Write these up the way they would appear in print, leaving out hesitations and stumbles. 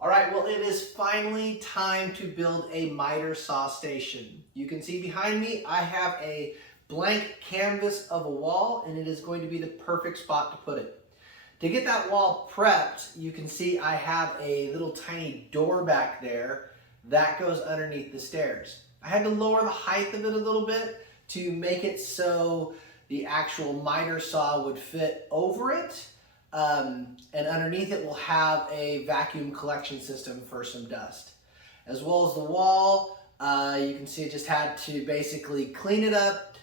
All right, well, it is finally time to build a miter saw station. You can see behind me, I have a blank canvas of a wall, and it is going to be the perfect spot to put it. To get that wall prepped, you can see I have a little tiny door back there that goes underneath the stairs. I had to lower the height of it a little bit to make it so the actual miter saw would fit over it. And underneath it will have a vacuum collection system for some dust. As well as the wall, you can see it just had to basically clean it up,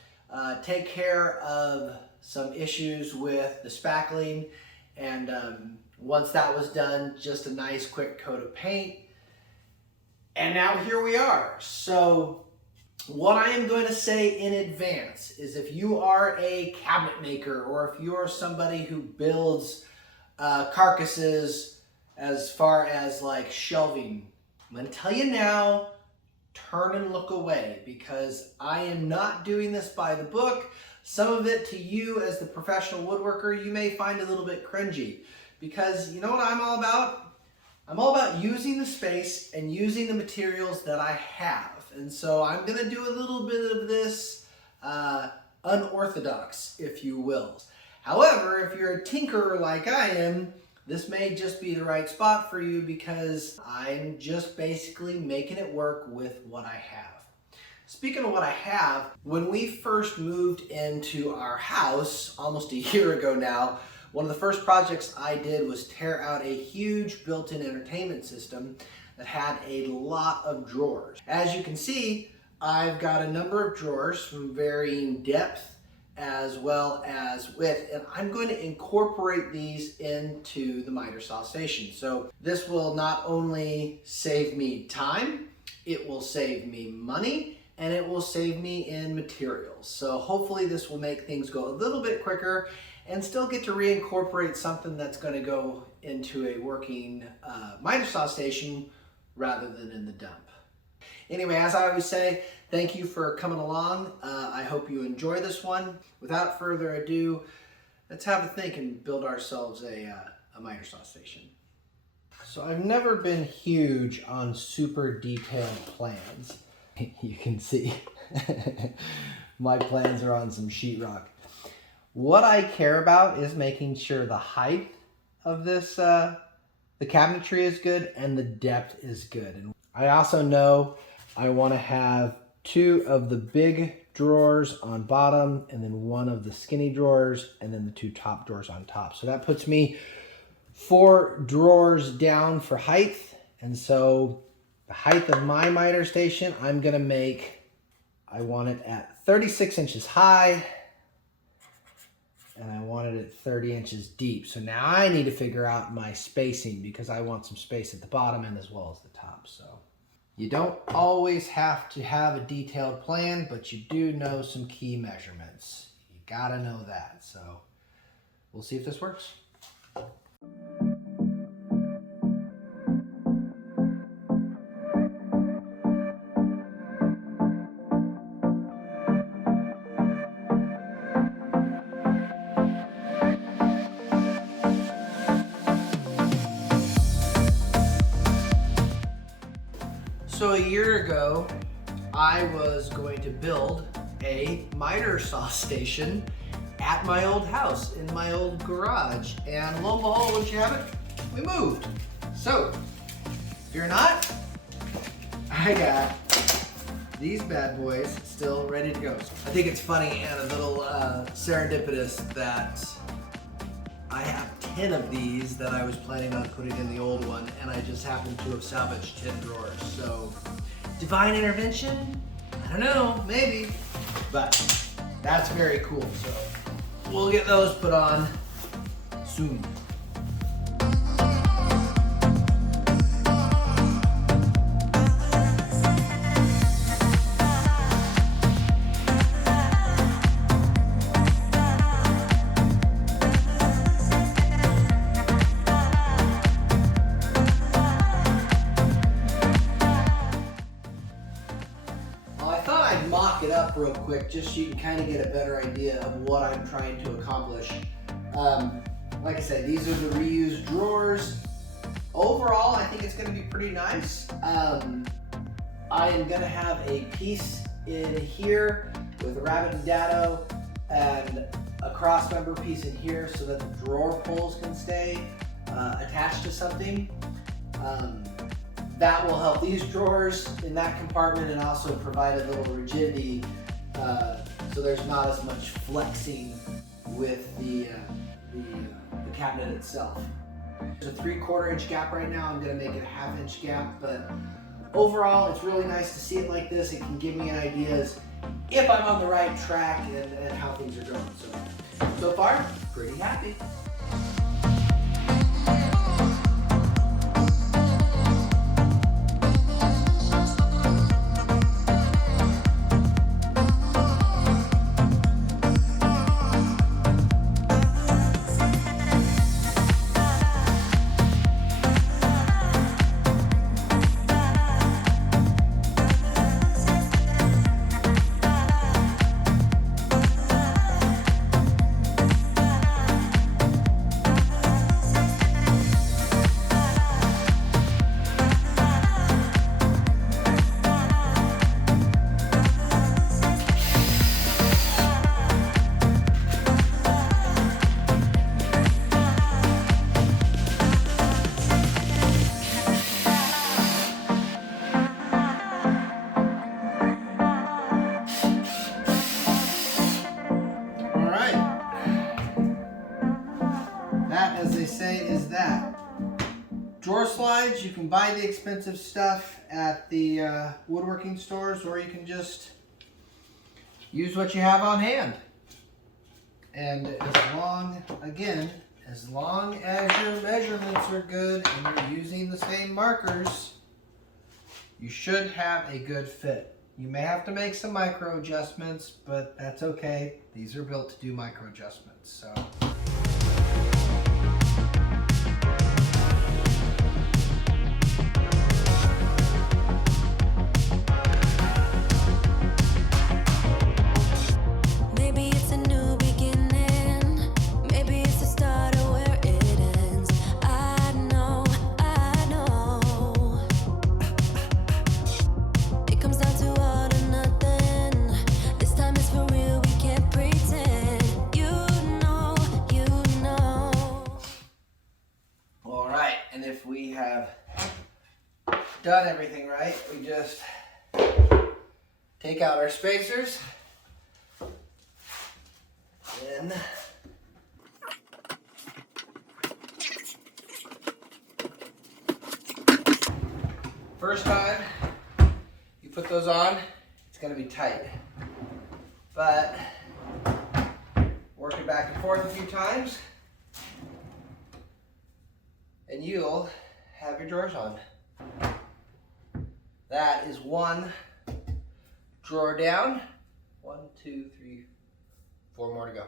take care of some issues with the spackling, and once that was done, just a nice quick coat of paint. And now here we are. So what I am going to say in advance is if you are a cabinet maker or if you're somebody who builds carcasses as far as like shelving, I'm going to tell you now, turn and look away, because I am not doing this by the book. Some of it to you as the professional woodworker, you may find a little bit cringy, because you know what I'm all about? I'm all about using the space and using the materials that I have. And so I'm going to do a little bit of this unorthodox, if you will. However, if you're a tinkerer like I am, this may just be the right spot for you, because I'm just basically making it work with what I have. Speaking of what I have, when we first moved into our house almost a year ago now, one of the first projects I did was tear out a huge built-in entertainment system that had a lot of drawers. As you can see, I've got a number of drawers from varying depth as well as width, and I'm going to incorporate these into the miter saw station. So this will not only save me time, it will save me money, and it will save me in materials. So hopefully this will make things go a little bit quicker and still get to reincorporate something that's going to go into a working miter saw station rather than in the dump. Anyway, as I always say, thank you for coming along. I hope you enjoy this one. Without further ado, let's have a think and build ourselves a miter saw station. So I've never been huge on super detailed plans. You can see my plans are on some sheetrock. What I care about is making sure the height of this, the cabinetry is good and the depth is good. And I also know I want to have 2 of the big drawers on bottom and then 1 of the skinny drawers and then the 2 top drawers on top. So that puts me 4 drawers down for height. And so the height of my miter station, I'm going to make, I want it at 36 inches high. And I want it at 30 inches deep. So now I need to figure out my spacing, because I want some space at the bottom and as well as the top. So you don't always have to have a detailed plan, but you do know some key measurements. You gotta know that. So we'll see if this works. So a year ago, I was going to build a miter saw station at my old house in my old garage, and lo and behold, wouldn't you have it, we moved. So, fear not, I got these bad boys still ready to go. I think it's funny and a little serendipitous that I have 10 of these that I was planning on putting in the old one, and I just happened to have salvaged 10 drawers. So, divine intervention? I don't know, maybe. But that's very cool. So, we'll get those put on soon. Mock it up real quick just so you can kind of get a better idea of what I'm trying to accomplish. Like I said, these are the reused drawers. Overall, I think it's going to be pretty nice. I am going to have a piece in here with a rabbit and dado and a cross member piece in here so that the drawer pulls can stay attached to something. That will help these drawers in that compartment and also provide a little rigidity so there's not as much flexing with the cabinet itself. There's a 3/4 inch gap right now. I'm going to make it a 1/2 inch gap, but overall it's really nice to see it like this. It can give me ideas if I'm on the right track and how things are going. So far, pretty happy. Is that. Drawer slides, you can buy the expensive stuff at the woodworking stores, or you can just use what you have on hand. And as long as your measurements are good and you're using the same markers, you should have a good fit. You may have to make some micro adjustments, but that's okay. These are built to do micro adjustments. So. And if we have done everything right, we just take out our spacers and first time you put those on, it's going to be tight, but work it back and forth a few times and you'll have your drawers on. That is one drawer down. 1, 2, 3, 4 more to go.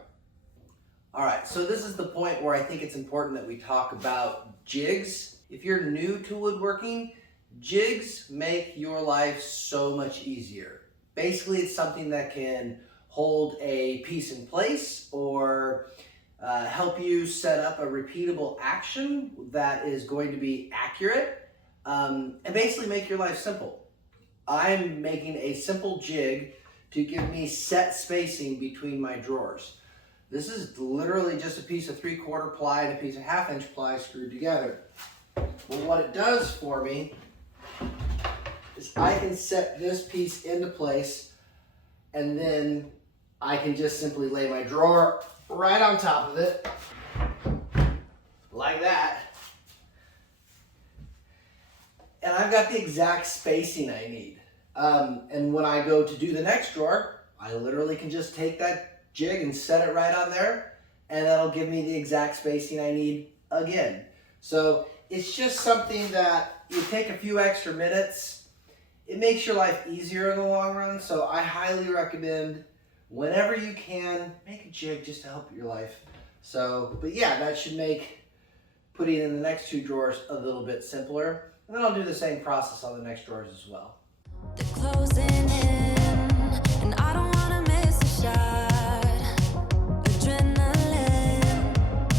All right, so this is the point where I think it's important that we talk about jigs. If you're new to woodworking, jigs make your life so much easier. Basically, it's something that can hold a piece in place or help you set up a repeatable action that is going to be accurate and basically make your life simple. I'm making a simple jig to give me set spacing between my drawers. This is literally just a piece of 3/4 ply and a piece of 1/2 inch ply screwed together. Well, what it does for me is I can set this piece into place and then I can just simply lay my drawer right on top of it, like that. And I've got the exact spacing I need. And when I go to do the next drawer, I literally can just take that jig and set it right on there, and that'll give me the exact spacing I need again. So it's just something that you take a few extra minutes. It makes your life easier in the long run, so I highly recommend whenever you can, make a jig just to help your life. So, but yeah, that should make putting in the next 2 drawers a little bit simpler. And then I'll do the same process on the next drawers as well. They're closing in, and I don't wanna miss a shot. Adrenaline,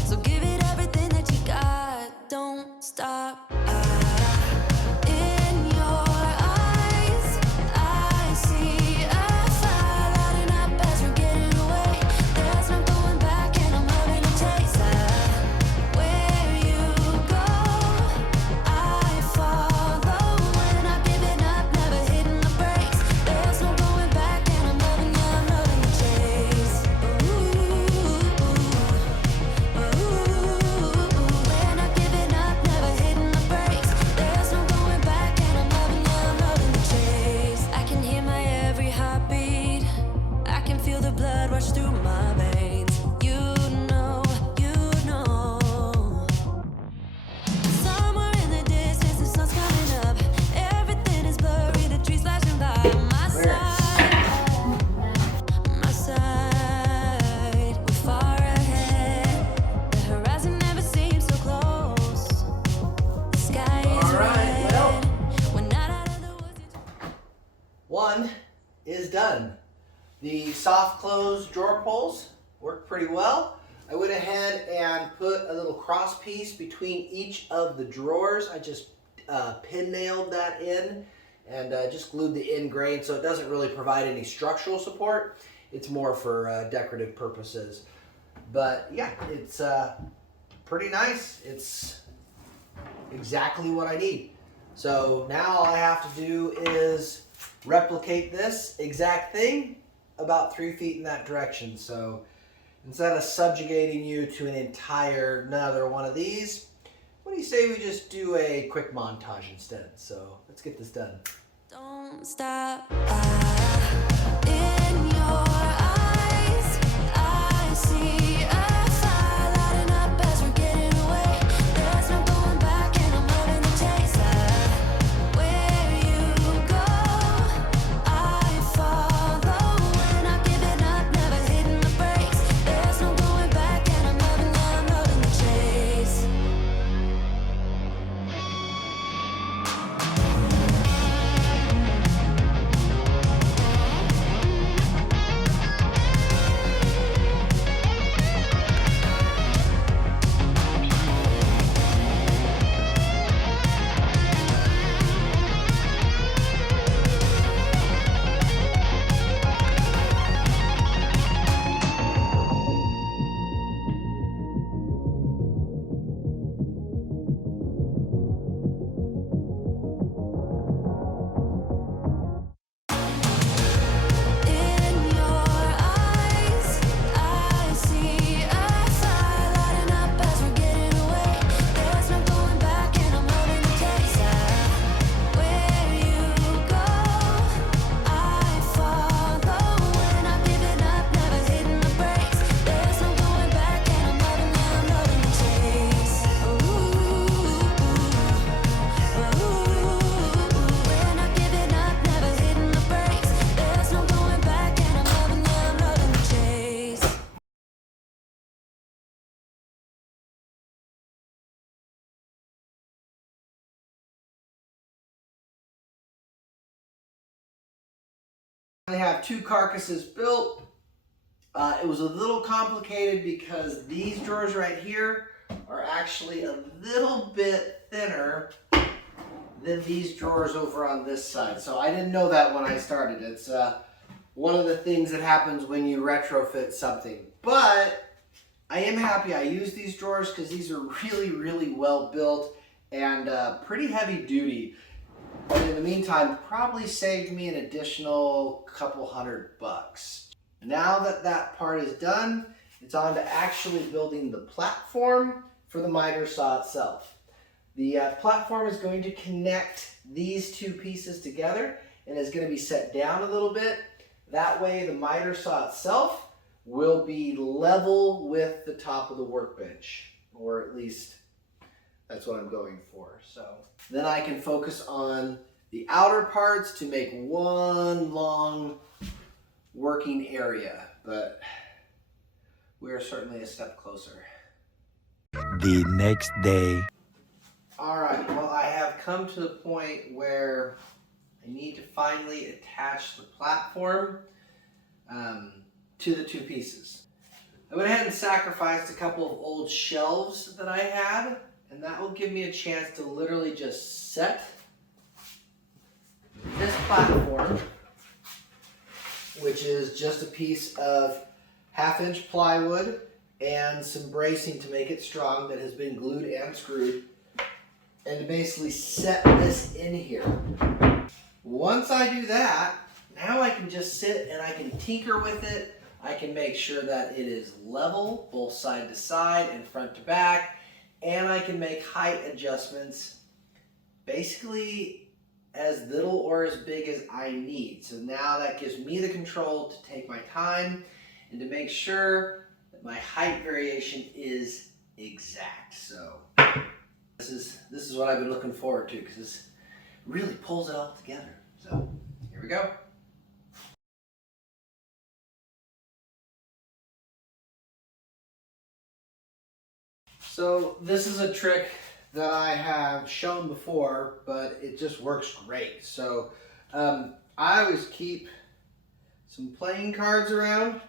so give it everything that you got. Don't stop. one is done. The soft close drawer pulls work pretty well. I went ahead and put a little cross piece between each of the drawers. I just pin nailed that in and just glued the end grain, so it doesn't really provide any structural support. It's more for decorative purposes. But yeah, it's pretty nice. It's exactly what I need. So now all I have to do is replicate this exact thing about 3 feet in that direction. So instead of subjugating you to an entire another one of these, what do you say we just do a quick montage instead? So let's get this done. Don't stop. In your eyes, I see a fire lighting up as we're getting away. There's no going back, and I'm loving the chase. Where you go, I follow. We're not giving up, never hitting the brakes. There's no going back, and I'm loving the chase. In your eyes, I see a fire lighting up as we're getting away. There's no going back, and I'm loving the chase. Where you go, I follow. We're not giving up, never hitting the brakes. There's no going back, and I'm loving the chase. We're not giving up, never hitting the brakes. There's no going back, and I'm loving the chase. I have 2 carcasses built. It was a little complicated because these drawers right here are actually a little bit thinner than these drawers over on this side. So I didn't know that when I started. It's one of the things that happens when you retrofit something. But I am happy I used these drawers because these are really, really well built and pretty heavy duty. And in the meantime, probably saved me an additional couple $100. Now that that part is done, it's on to actually building the platform for the miter saw itself. The platform is going to connect these 2 pieces together and is going to be set down a little bit. That way the miter saw itself will be level with the top of the workbench, or at least that's what I'm going for. So then I can focus on the outer parts to make one long working area, but we're certainly a step closer. The next day. All right, well, I have come to the point where I need to finally attach the platform to the 2 pieces. I went ahead and sacrificed a couple of old shelves that I had, and that will give me a chance to literally just set this platform, which is just a piece of 1/2-inch plywood and some bracing to make it strong that has been glued and screwed, and to basically set this in here. Once I do that, now I can just sit and I can tinker with it. I can make sure that it is level, both side to side and front to back, and I can make height adjustments basically as little or as big as I need. So now that gives me the control to take my time and to make sure that my height variation is exact. So this is what I've been looking forward to, because this really pulls it all together. So here we go. So this is a trick that I have shown before, but it just works great. So I always keep some playing cards around,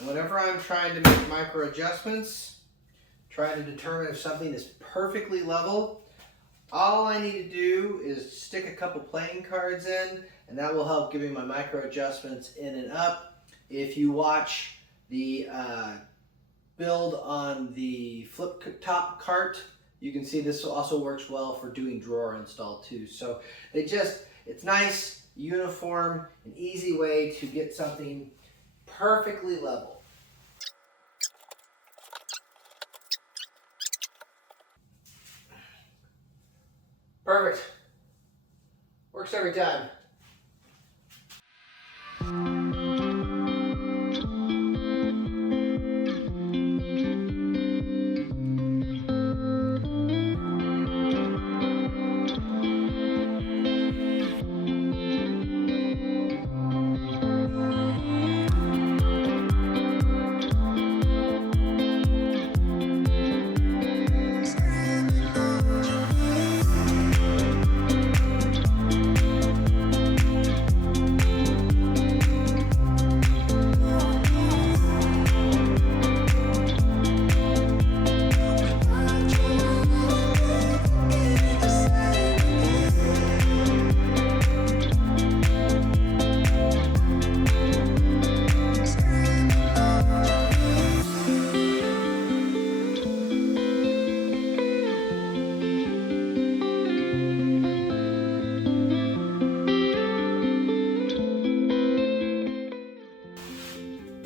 and whenever I'm trying to make micro adjustments, trying to determine if something is perfectly level, all I need to do is stick a couple playing cards in, and that will help give me my micro adjustments in and up. If you watch the build on the flip top cart, you can see this also works well for doing drawer install too. So it's nice, uniform, an easy way to get something perfectly level. Perfect. Works every time.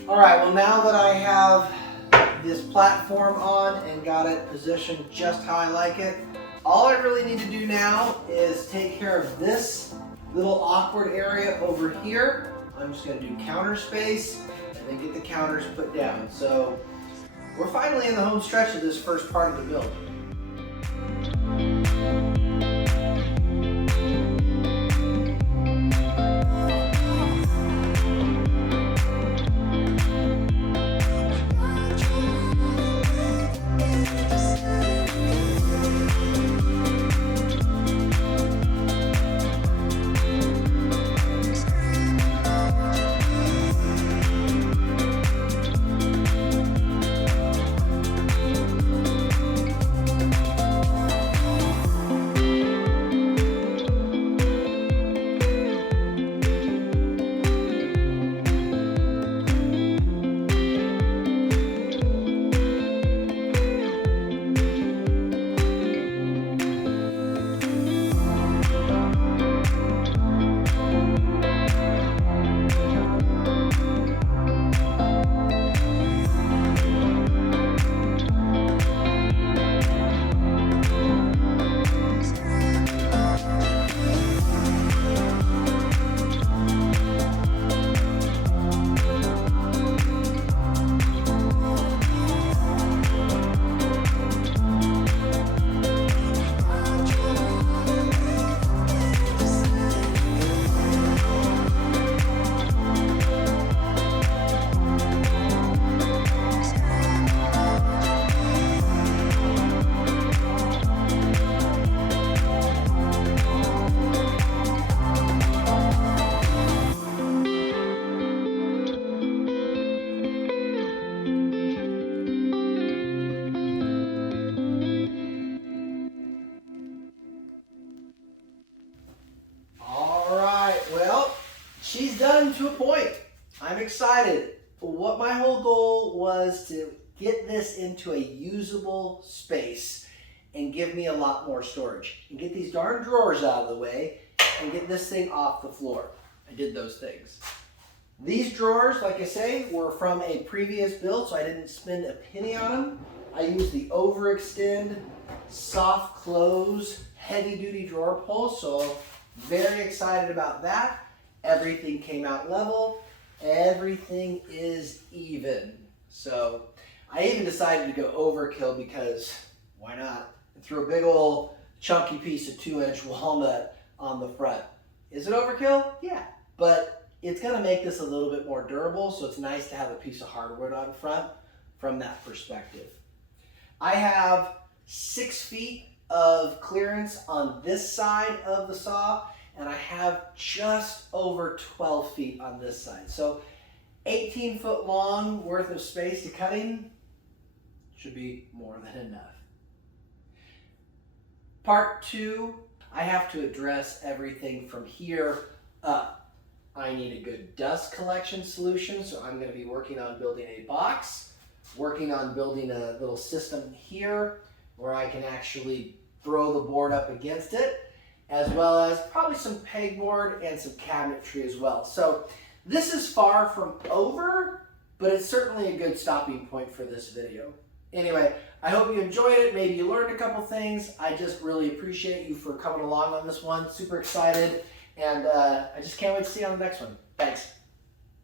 All right, well, now that I have this platform on and got it positioned just how I like it, all I really need to do now is take care of this little awkward area over here. I'm just gonna do counter space and then get the counters put down. So we're finally in the home stretch of this first part of the build. She's done to a point. I'm excited. What my whole goal was to get this into a usable space and give me a lot more storage. And get these darn drawers out of the way and get this thing off the floor. I did those things. These drawers, like I say, were from a previous build, so I didn't spend a penny on them. I used the overextend, soft close, heavy duty drawer pull, so very excited about that. Everything came out level. Everything is even. So I even decided to go overkill because why not? I threw a big old chunky piece of 2-inch walnut on the front. Is it overkill? Yeah, but it's gonna make this a little bit more durable, so it's nice to have a piece of hardwood on front from that perspective. I have 6 feet of clearance on this side of the saw, and I have just over 12 feet on this side. So 18 foot long worth of space to cutting should be more than enough. Part 2, I have to address everything from here up. I need a good dust collection solution, so I'm going to be working on building a box, working on building a little system here where I can actually throw the board up against it, as well as probably some pegboard and some cabinetry as well. So this is far from over, but it's certainly a good stopping point for this video. Anyway, I hope you enjoyed it. Maybe you learned a couple things. I just really appreciate you for coming along on this one. Super excited. And I just can't wait to see you on the next one. Thanks.